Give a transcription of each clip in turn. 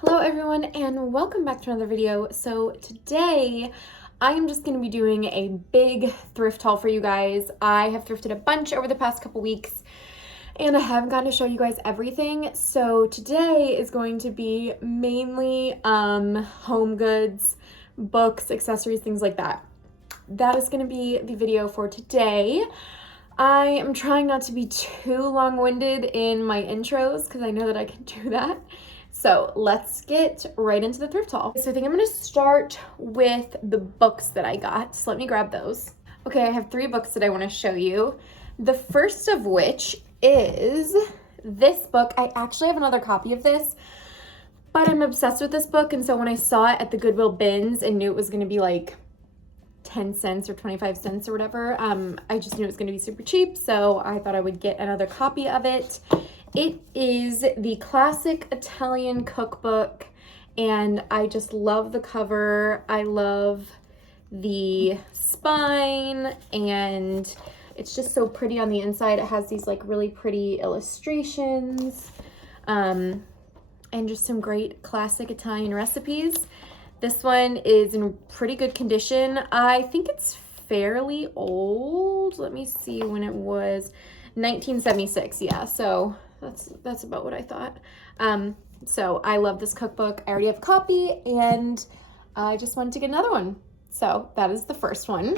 Hello everyone and welcome back to another video. So today I am just going to be doing a big thrift haul for you guys. I have thrifted a bunch over the past couple weeks and I haven't gotten to show you guys everything. So today is going to be mainly home goods, books, accessories, things like that. That is going to be the video for today. I am trying not to be too long-winded in my intros because I know that I can do that. So let's get right into the thrift haul. So I think I'm gonna start with the books that I got. So let me grab those. Okay, I have 3 books that I wanna show you. The first of which is this book. I actually have another copy of this, but I'm obsessed with this book. And so when I saw it at the Goodwill bins and knew it was gonna be like 10 cents or 25 cents or whatever, I just knew it was gonna be super cheap. So I thought I would get another copy of it. It is the classic Italian cookbook, and I just love the cover. I love the spine, and it's just so pretty on the inside. It has these like really pretty illustrations, and just some great classic Italian recipes. This one is in pretty good condition. I think it's fairly old. Let me see when it was. 1976, yeah, so that's about what I thought. So I love this cookbook. I already have a copy and I just wanted to get another one. So that is the first one.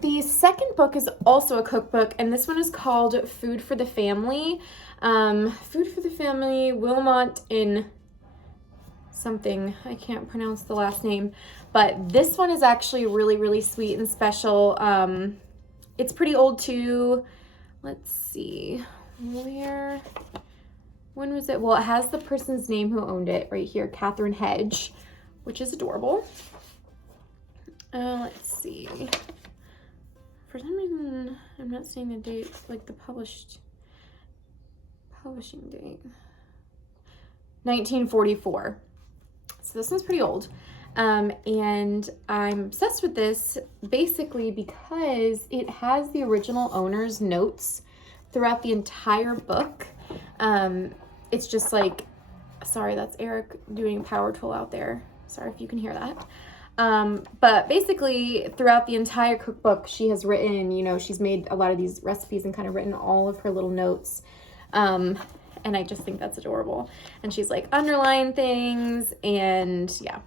The second book is also a cookbook, and this one is called Food for the Family. Food for the Family, Wilmot in something. I can't pronounce the last name, but this one is actually really, really sweet and special. It's pretty old too. Let's see, when was it? Well, it has the person's name who owned it right here, Catherine Hedge, which is adorable. Let's see. For some reason, I'm not seeing the date, like the publishing date. 1944. So this one's pretty old. And I'm obsessed with this basically because it has the original owner's notes throughout the entire book. It's just like, sorry, that's Eric doing power tool out there. Sorry if you can hear that. But basically throughout the entire cookbook, she has written, you know, she's made a lot of these recipes and kind of written all of her little notes. And I just think that's adorable. And she's like underlined things, and yeah.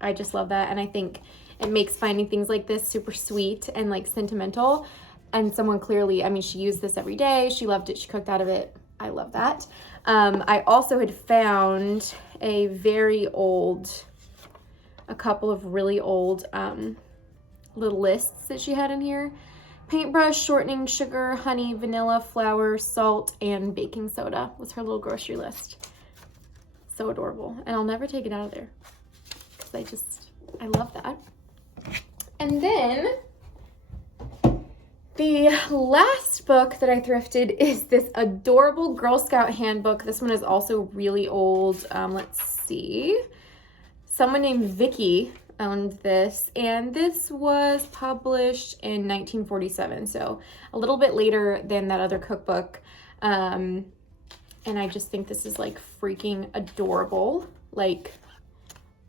I just love that, and I think it makes finding things like this super sweet and like sentimental. And someone clearly, I mean, she used this every day. She loved it. She cooked out of it. I love that. I also had found a couple of really old little lists that she had in here. Paintbrush, shortening, sugar, honey, vanilla, flour, salt, and baking soda was her little grocery list. So adorable. And I'll never take it out of there. I love that. And then the last book that I thrifted is this adorable Girl Scout handbook. This one is also really old. Let's see. Someone named Vicky owned this, and this was published in 1947, so a little bit later than that other cookbook. And I just think this is like freaking adorable. Like,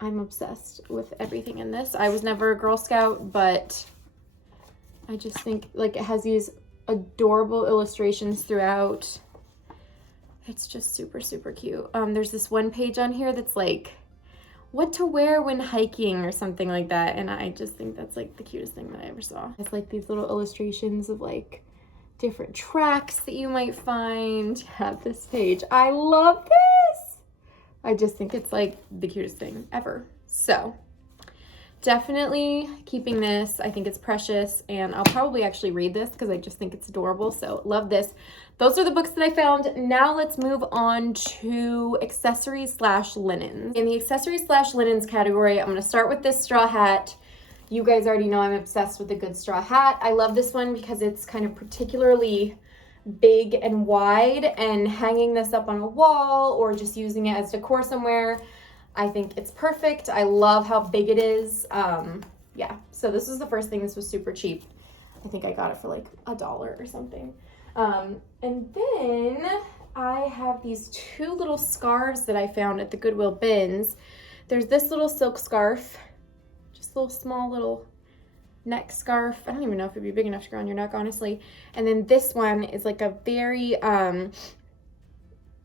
I'm obsessed with everything in this. I was never a Girl Scout, but I just think like it has these adorable illustrations throughout. It's just super, super cute. There's this one page on here that's like what to wear when hiking or something like that. And I just think that's like the cutest thing that I ever saw. It's like these little illustrations of like different tracks that you might find at this page. I love this. I just think it's like the cutest thing ever. So definitely keeping this. I think it's precious, and I'll probably actually read this because I just think it's adorable. So love this. Those are the books that I found. Now let's move on to accessories / linens. In the accessories / linens category, I'm going to start with this straw hat. You guys already know I'm obsessed with a good straw hat. I love this one because it's kind of particularly big and wide, and hanging this up on a wall or just using it as decor somewhere, I think it's perfect. I love how big it is. Yeah, so this was the first thing. This was super cheap. I think I got it for like $1 or something. And then I have these two little scarves that I found at the Goodwill bins. There's this little silk scarf, just a little small little neck scarf. I don't even know if it'd be big enough to go on your neck, honestly. And then this one is like a very, oh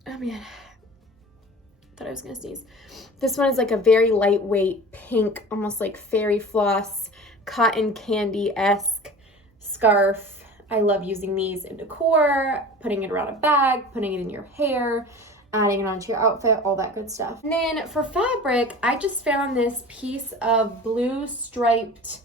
man, I thought I was gonna sneeze. This one is like a very lightweight pink, almost like fairy floss, cotton candy-esque scarf. I love using these in decor, putting it around a bag, putting it in your hair, adding it onto your outfit, all that good stuff. And then for fabric, I just found this piece of blue striped,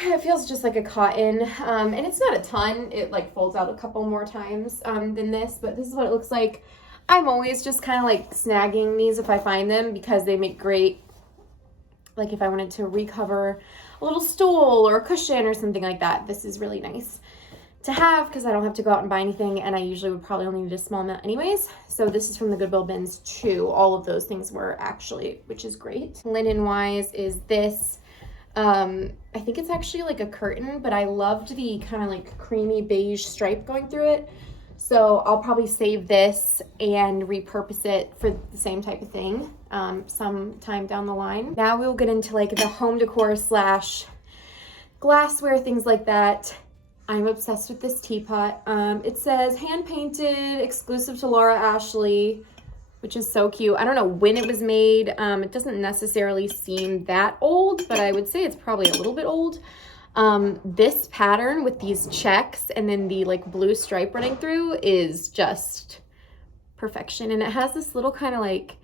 it feels just like a cotton, and it's not a ton. It like folds out a couple more times than this, but this is what it looks like. I'm always just kind of like snagging these if I find them because they make great, like if I wanted to recover a little stool or a cushion or something like that. This is really nice to have because I don't have to go out and buy anything, and I usually would probably only need a small amount anyways. So this is from the Goodwill bins too. All of those things were actually, which is great. Linen wise is this, I think it's actually like a curtain, but I loved the kind of like creamy beige stripe going through it. So I'll probably save this and repurpose it for the same type of thing sometime down the line. Now we'll get into like the home decor slash glassware, things like that. I'm obsessed with this teapot. It says hand painted, exclusive to Laura Ashley, which is so cute. I don't know when it was made. It doesn't necessarily seem that old, but I would say it's probably a little bit old. This pattern with these checks and then the like blue stripe running through is just perfection. And it has this little kind of like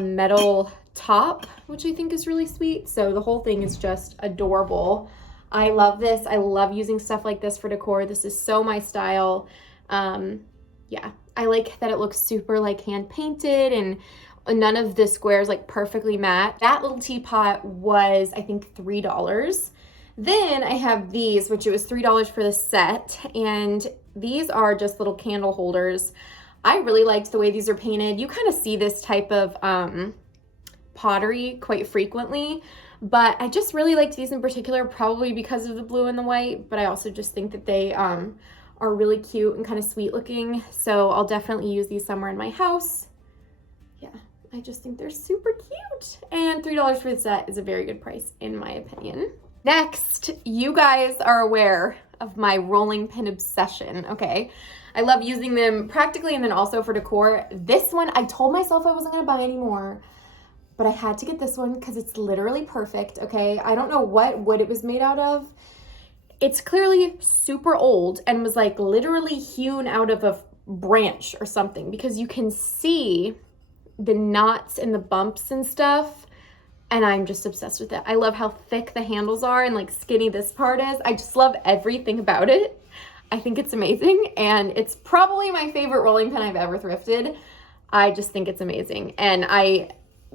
metal top, which I think is really sweet. So the whole thing is just adorable. I love this. I love using stuff like this for decor. This is so my style. Yeah, I like that it looks super like hand painted and none of the squares like perfectly matte. That little teapot was, I think, $3. Then I have these, which it was $3 for the set, and these are just little candle holders. I really liked the way these are painted. You kind of see this type of pottery quite frequently, but I just really liked these in particular, probably because of the blue and the white, but I also just think that they are really cute and kind of sweet looking, so I'll definitely use these somewhere in my house. Yeah, I just think they're super cute, and $3 for the set is a very good price in my opinion. Next, you guys are aware of my rolling pin obsession, okay? I love using them practically and then also for decor. This one, I told myself I wasn't gonna buy anymore, but I had to get this one because it's literally perfect, okay? I don't know what wood it was made out of. It's clearly super old and was like literally hewn out of a branch or something because you can see the knots and the bumps and stuff. And I'm just obsessed with it. I love how thick the handles are and like skinny this part is. I just love everything about it. I think it's amazing. And it's probably my favorite rolling pin I've ever thrifted. I just think it's amazing. And I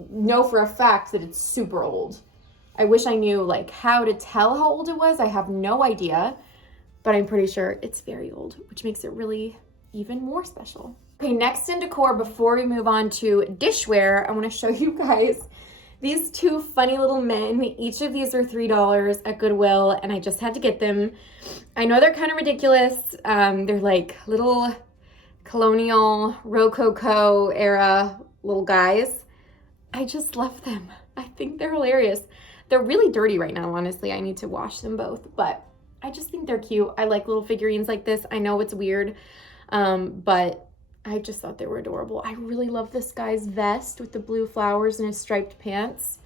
know for a fact that it's super old. I wish I knew like how to tell how old it was. I have no idea, but I'm pretty sure it's very old, which makes it really even more special. Okay, next in decor, before we move on to dishware, I wanna show you guys these two funny little men. Each of these are $3 at Goodwill, and I just had to get them. I know they're kind of ridiculous. They're like little colonial Rococo era little guys. I just love them. I think they're hilarious. They're really dirty right now, honestly. I need to wash them both, but I just think they're cute. I like little figurines like this. I know it's weird, but I just thought they were adorable. I really love this guy's vest with the blue flowers and his striped pants.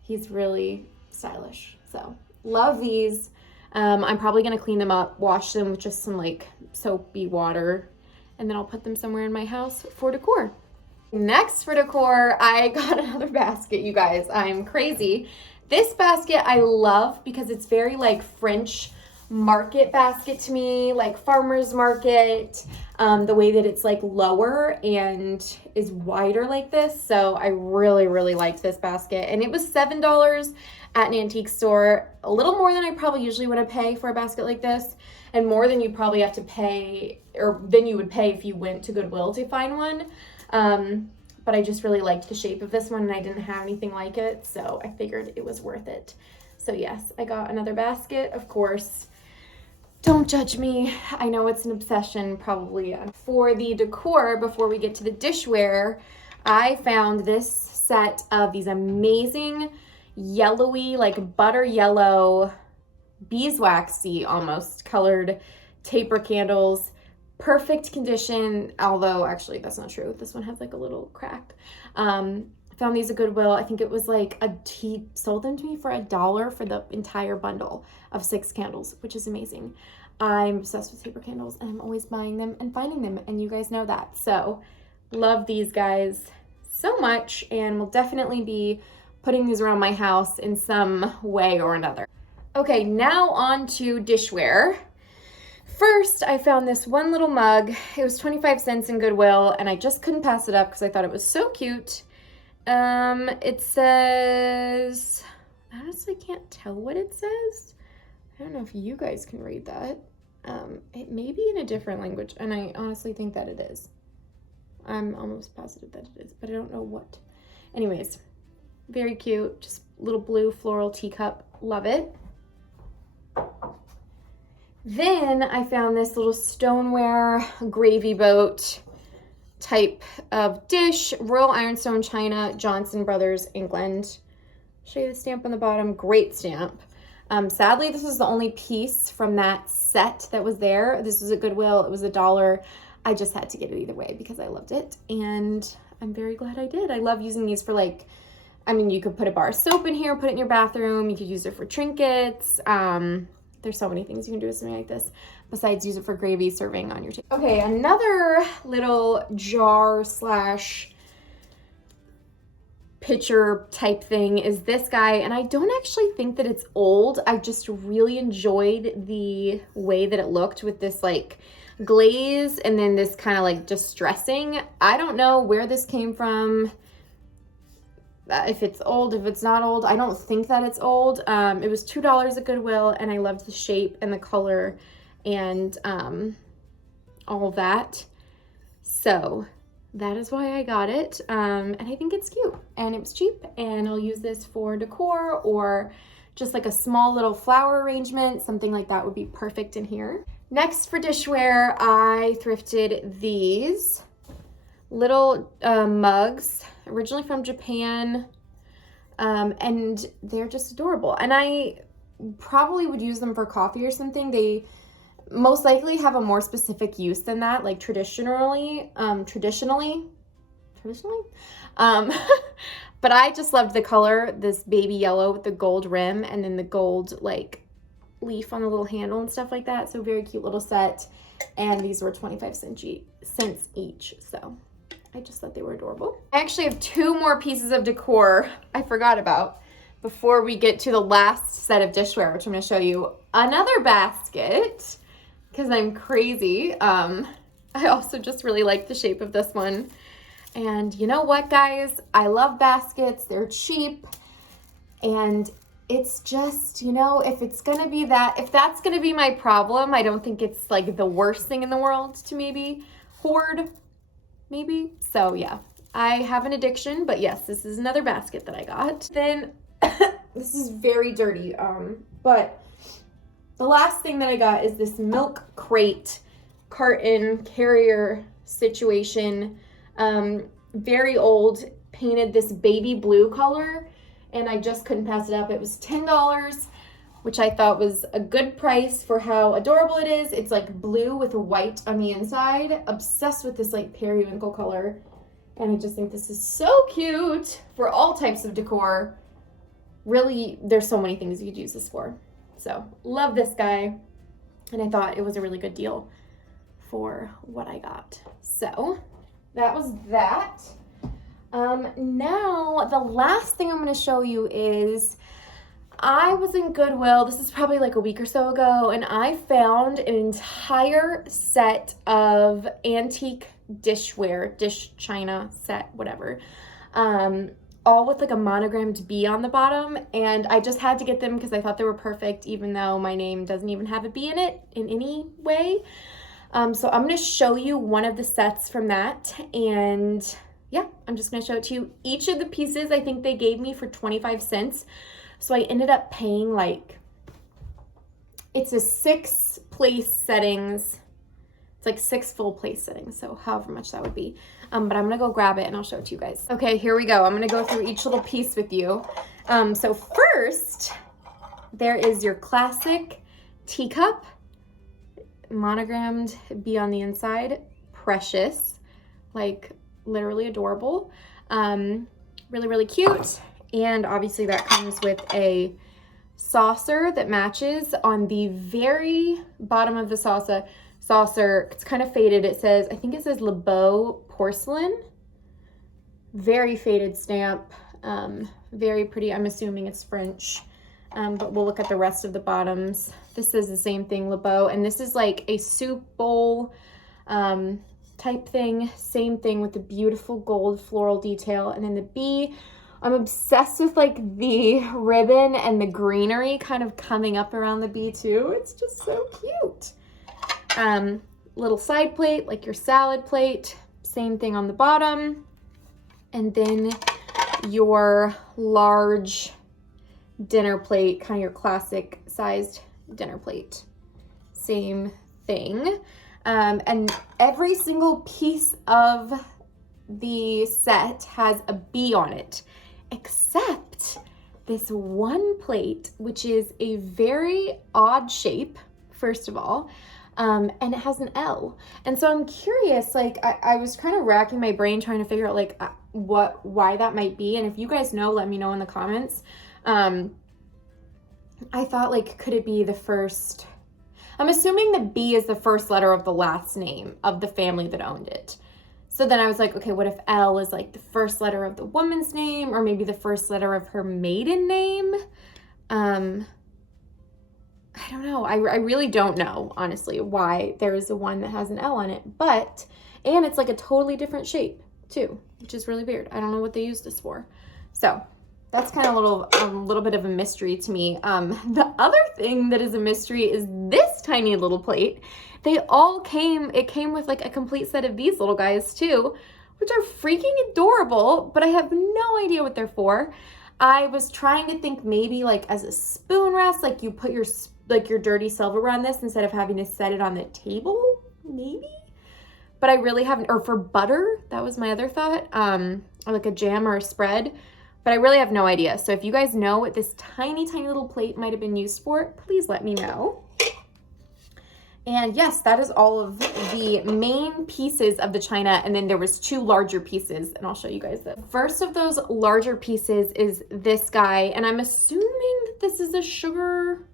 He's really stylish. So love these. I'm probably gonna clean them up, wash them with just some like soapy water, and then I'll put them somewhere in my house for decor. Next for decor, I got another basket, you guys. I'm crazy. This basket I love because it's very like French market basket to me, like farmer's market, the way that it's like lower and is wider like this. So I really, really liked this basket, and it was $7 at an antique store, a little more than I probably usually would pay for a basket like this, and more than you probably have to pay, or than you would pay if you went to Goodwill to find one. But I just really liked the shape of this one, and I didn't have anything like it, so I figured it was worth it. So yes, I got another basket, of course. Don't judge me. I know it's an obsession probably. For the decor, before we get to the dishware, I found this set of these amazing yellowy, like butter yellow, beeswaxy almost colored taper candles. Perfect condition, although actually that's not true. This one has like a little crack. Found these at Goodwill. I think it was like he sold them to me for $1 for the entire bundle of 6 candles, which is amazing. I'm obsessed with taper candles and I'm always buying them and finding them, and you guys know that. So love these guys so much, and will definitely be putting these around my house in some way or another. Okay, now on to dishware. First, I found this one little mug. It was 25 cents in Goodwill, and I just couldn't pass it up because I thought it was so cute. It says, I honestly can't tell what it says. I don't know if you guys can read that. It may be in a different language, and I honestly think that it is. I'm almost positive that it is, but I don't know what. Anyways, very cute. Just little blue floral teacup. Love it. Then I found this little stoneware gravy boat type of dish, Royal Ironstone China, Johnson Brothers, England. Show you the stamp on the bottom. Great stamp. Sadly, this was the only piece from that set that was there. This was at Goodwill. It was $1. I just had to get it either way because I loved it, and I'm very glad I did. I love using these for, like, I mean, you could put a bar of soap in here, put it in your bathroom. You could use it for trinkets. There's so many things you can do with something like this besides use it for gravy serving on your table. Okay, another little jar slash pitcher type thing is this guy, and I don't actually think that it's old. I just really enjoyed the way that it looked with this like glaze and then this kind of like distressing. I don't know where this came from, if it's old, if it's not old. I don't think that it's old. It was $2 at Goodwill, and I loved the shape and the color and all of that. So that is why I got it. And I think it's cute, and it was cheap, and I'll use this for decor or just like a small little flower arrangement. Something like that would be perfect in here. Next, for dishware, I thrifted these little mugs, originally from Japan, and they're just adorable. And I probably would use them for coffee or something. They most likely have a more specific use than that, like traditionally. But I just loved the color, this baby yellow with the gold rim and then the gold like leaf on the little handle and stuff like that. So very cute little set, and these were 25 cents each. So I just thought they were adorable. I actually have 2 more pieces of decor I forgot about before we get to the last set of dishware, which I'm going to show you. Another basket, because I'm crazy. I also just really like the shape of this one. And you know what, guys? I love baskets. They're cheap. And it's just, you know, if it's going to be that, if that's going to be my problem, I don't think it's like the worst thing in the world to maybe hoard. Maybe. So yeah, I have an addiction, but yes, this is another basket that I got. Then this is very dirty, but the last thing that I got is this milk crate carton carrier situation. Very old, painted this baby blue color, and I just couldn't pass it up. It was $10, which I thought was a good price for how adorable it is. It's like blue with white on the inside. Obsessed with this like periwinkle color. And I just think this is so cute for all types of decor. Really, there's so many things you could use this for. So love this guy. And I thought it was a really good deal for what I got. So that was that. Now the last thing I'm going to show you is I was in Goodwill, this is probably like a week or so ago, and I found an entire set of antique dishware, dish china set, whatever, all with like a monogrammed B on the bottom, and I just had to get them because I thought they were perfect, even though my name doesn't even have a B in it in any way. So I'm going to show you one of the sets from that, and yeah, I'm just going to show it to you. Each of the pieces I think they gave me for 25 cents. So I ended up paying like, it's a 6 place settings. It's like 6 full place settings, so however much that would be. But I'm gonna go grab it and I'll show it to you guys. Okay, here we go. I'm gonna go through each little piece with you. So first, there is your classic teacup, monogrammed B on the inside. Precious, like literally adorable. Really, really cute. And obviously that comes with a saucer that matches. On the very bottom of the saucer, it's kind of faded. It says, I think it says Le Beau porcelain. Very faded stamp. Very pretty. I'm assuming it's French. But we'll look at the rest of the bottoms. This is the same thing, Le Beau. And this is like a soup bowl type thing. Same thing with the beautiful gold floral detail. And then the B, I'm obsessed with like the ribbon and the greenery kind of coming up around the B too. It's just so cute. Little side plate, like your salad plate. Same thing on the bottom. And then your large dinner plate, kind of your classic sized dinner plate. Same thing. And every single piece of the set has a B on it, except this one plate, which is a very odd shape, first of all, and it has an L. And so I'm curious, like, I was kind of racking my brain trying to figure out, like, why that might be. And if you guys know, let me know in the comments. I thought, like, could it be the first... I'm assuming the B is the first letter of the last name of the family that owned it. So then I was like, okay, what if L is like the first letter of the woman's name, or maybe the first letter of her maiden name? I don't know. I really don't know, honestly, why there is a one that has an L on it. But, and it's like a totally different shape too, which is really weird. I don't know what they used this for. So that's kind of a little bit of a mystery to me. The other thing that is a mystery is this tiny little plate. It came with like a complete set of these little guys too, which are freaking adorable, but I have no idea what they're for. I was trying to think maybe like as a spoon rest, like you put your dirty silverware on this instead of having to set it on the table, maybe? But I really haven't, or for butter, that was my other thought, or like a jam or a spread. But I really have no idea. So if you guys know what this tiny, tiny little plate might have been used for, please let me know. And yes, that is all of the main pieces of the china. And then there was 2 larger pieces, and I'll show you guys this. First of those larger pieces is this guy. And I'm assuming that this is a sugar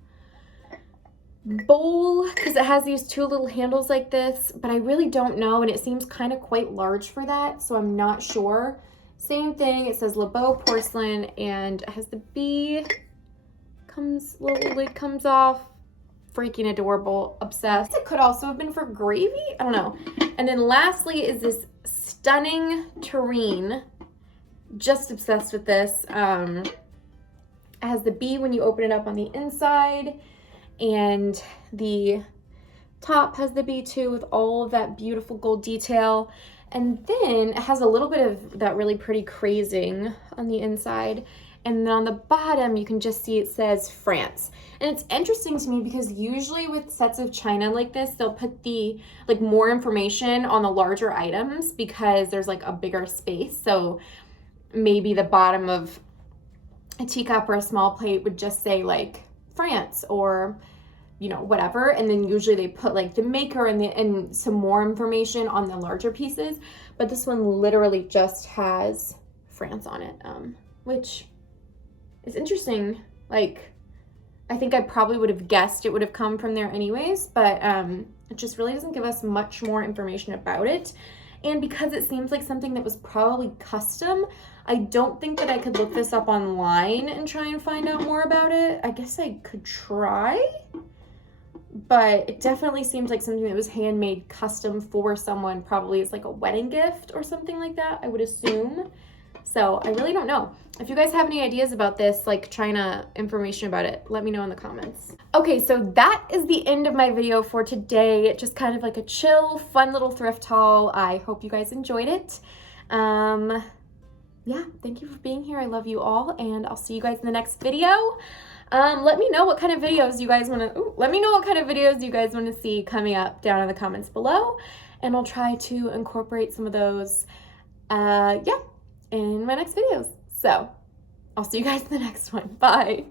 bowl because it has these 2 little handles like this, but I really don't know. And it seems kind of quite large for that. So I'm not sure. Same thing, it says Le Beau porcelain, and it has the B, little lid comes off, freaking adorable, obsessed. It could also have been for gravy, I don't know. And then lastly is this stunning terrine, just obsessed with this. It has the B when you open it up on the inside, and the top has the B too with all of that beautiful gold detail. And then it has a little bit of that really pretty crazing on the inside. And then on the bottom, you can just see it says France. And it's interesting to me because usually with sets of china like this, they'll put the like more information on the larger items because there's like a bigger space. So maybe the bottom of a teacup or a small plate would just say like France or, you know, whatever. And then usually they put like the maker and some more information on the larger pieces. But this one literally just has France on it, which is interesting. Like, I think I probably would have guessed it would have come from there anyways, but it just really doesn't give us much more information about it. And because it seems like something that was probably custom, I don't think that I could look this up online and try and find out more about it. I guess I could try, but it definitely seems like something that was handmade custom for someone, probably as like a wedding gift or something like that, I would assume. So I really don't know. If you guys have any ideas about this, like china information about it, let me know in the comments. Okay, so that is the end of my video for today. Just kind of like a chill, fun little thrift haul. I hope you guys enjoyed it. yeah, thank you for being here. I love you all, and I'll see you guys in the next video. Let me know what kind of videos you guys want to, let me know what kind of videos you guys want to see coming up down in the comments below, and I'll try to incorporate some of those, yeah, in my next videos. So I'll see you guys in the next one. Bye.